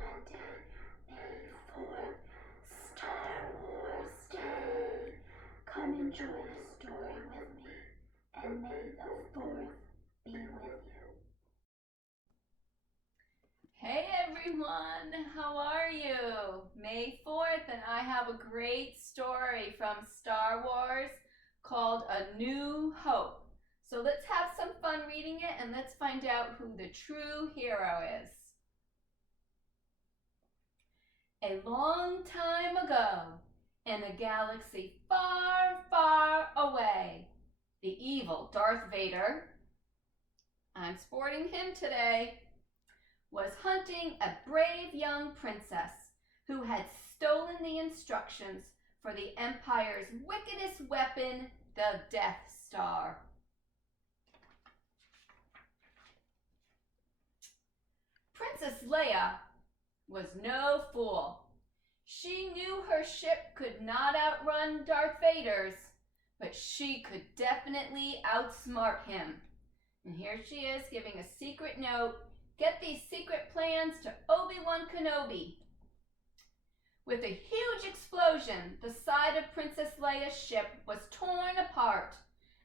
Monday, May 4th, Star Wars Day. Come enjoy the story with me, and may the 4th be with you. Hey everyone, how are you? May 4th, and I have a great story from Star Wars called A New Hope. So let's have some fun reading it, and let's find out who the true hero is. A long time ago, in a galaxy far, far away, the evil Darth Vader, I'm sporting him today, was hunting a brave young princess who had stolen the instructions for the Empire's wickedest weapon, the Death Star. Princess Leia was no fool. She knew her ship could not outrun Darth Vader's, but she could definitely outsmart him. And here she is giving a secret note. Get these secret plans to Obi-Wan Kenobi. With a huge explosion, the side of Princess Leia's ship was torn apart,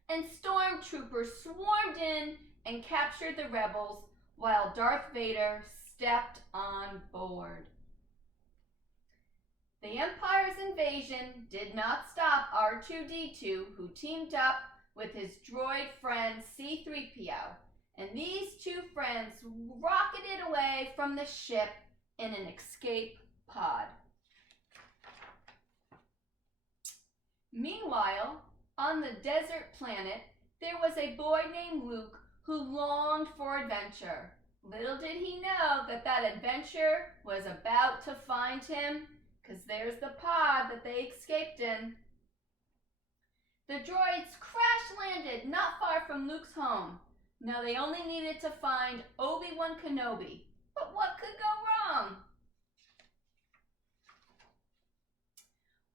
and stormtroopers swarmed in and captured the rebels while Darth Vader stepped on board. The Empire's invasion did not stop R2-D2, who teamed up with his droid friend C-3PO, and these two friends rocketed away from the ship in an escape pod. Meanwhile, on the desert planet, there was a boy named Luke who longed for adventure. Little did he know that that adventure was about to find him, because there's the pod that they escaped in. The droids crash-landed not far from Luke's home. Now they only needed to find Obi-Wan Kenobi. But what could go wrong?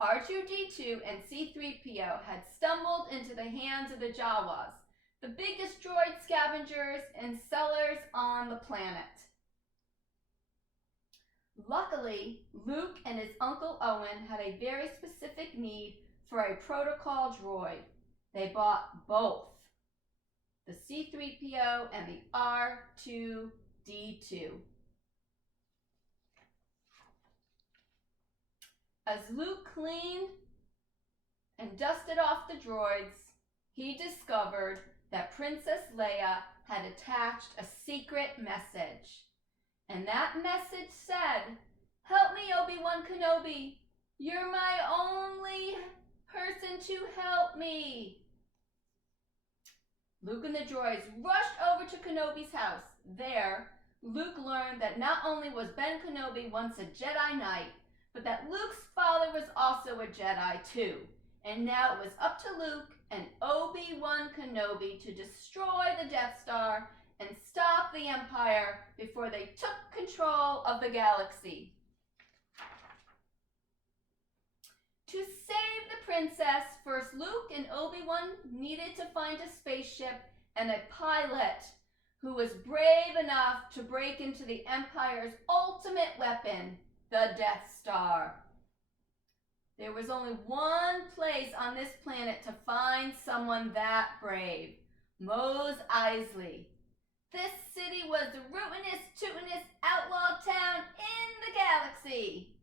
R2-D2 and C-3PO had stumbled into the hands of the Jawas, the biggest droid scavengers and sellers on the planet. Luckily, Luke and his Uncle Owen had a very specific need for a protocol droid. They bought both, the C-3PO and the R2-D2. As Luke cleaned and dusted off the droids, he discovered that Princess Leia had attached a secret message. And that message said, "Help me, Obi-Wan Kenobi. You're my only person to help me." Luke and the droids rushed over to Kenobi's house. There, Luke learned that not only was Ben Kenobi once a Jedi Knight, but that Luke's father was also a Jedi too. And now it was up to Luke and Obi-Wan Kenobi to destroy the Death Star and stop the Empire before they took control of the galaxy. To save the princess, first Luke and Obi-Wan needed to find a spaceship and a pilot who was brave enough to break into the Empire's ultimate weapon, the Death Star. There was only one place on this planet to find someone that brave, Mos Eisley. This city was the rootinest, tootinest outlaw town in the galaxy.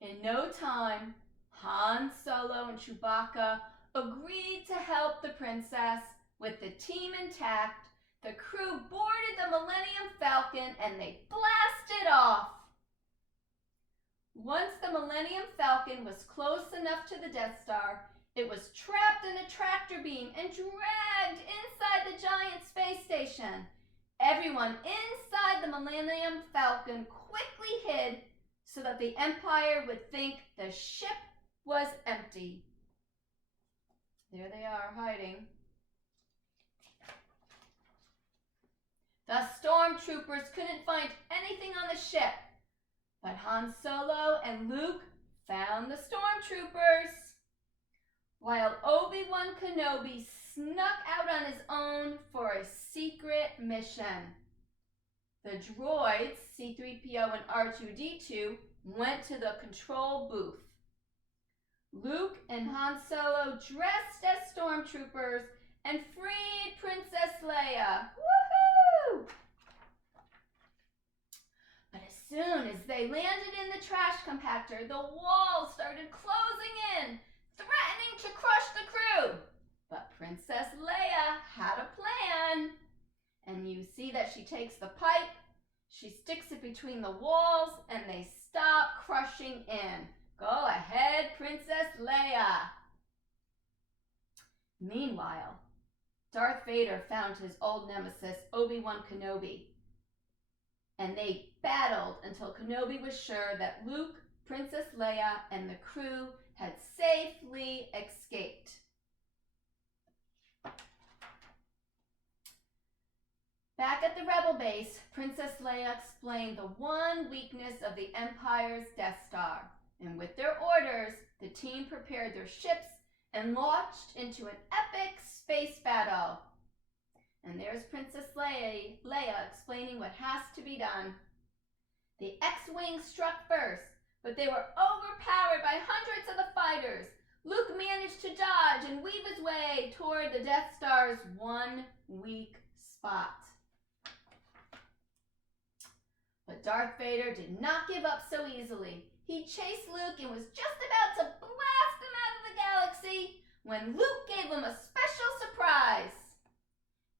In no time, Han Solo and Chewbacca agreed to help the princess. With the team intact, the crew boarded the Millennium Falcon and they blasted off. Once the Millennium Falcon was close enough to the Death Star, it was trapped in a tractor beam and dragged inside the giant space station. Everyone inside the Millennium Falcon quickly hid so that the Empire would think the ship was empty. There they are, hiding. The stormtroopers couldn't find anything on the ship, but Han Solo and Luke found the stormtroopers, while Obi-Wan Kenobi snuck out on his own for a secret mission. The droids, C-3PO and R2-D2, went to the control booth. Luke and Han Solo dressed as stormtroopers and freed Princess Leia. Woohoo! But as soon as they landed in the trash compactor, the walls started closing in, threatening to crush the crew. But Princess Leia had a plan. And you see that she takes the pipe, she sticks it between the walls, and they stop crushing in. Go ahead, Princess Leia. Meanwhile, Darth Vader found his old nemesis, Obi-Wan Kenobi. And they battled until Kenobi was sure that Luke, Princess Leia, and the crew had safely escaped. Back at the Rebel base, Princess Leia explained the one weakness of the Empire's Death Star. And with their orders, the team prepared their ships and launched into an epic space battle. And there's Princess Leia explaining what has to be done. The X-Wing struck first, but they were overpowered by hundreds of the fighters. Luke managed to dodge and weave his way toward the Death Star's one weak spot. But Darth Vader did not give up so easily. He chased Luke and was just about to blast him out of the galaxy when Luke gave him a special surprise.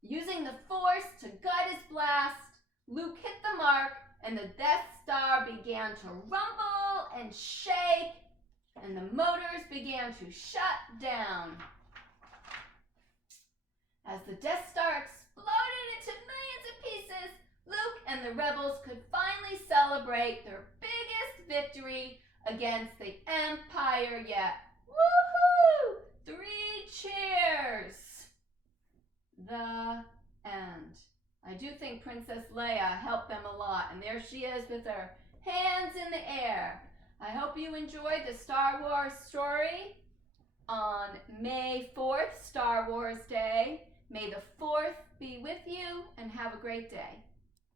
Using the Force to guide his blast, Luke hit the mark and the Death Star began to rumble and shake, and the motors began to shut down. As the Death Star exploded into millions of pieces, Luke and the rebels could finally celebrate their biggest victory against the Empire yet. Woohoo! 3 cheers! The end. I do think Princess Leia helped them a lot, and there she is with her hands in the air. I hope you enjoyed the Star Wars story on May 4th, Star Wars Day. May the 4th be with you, and have a great day.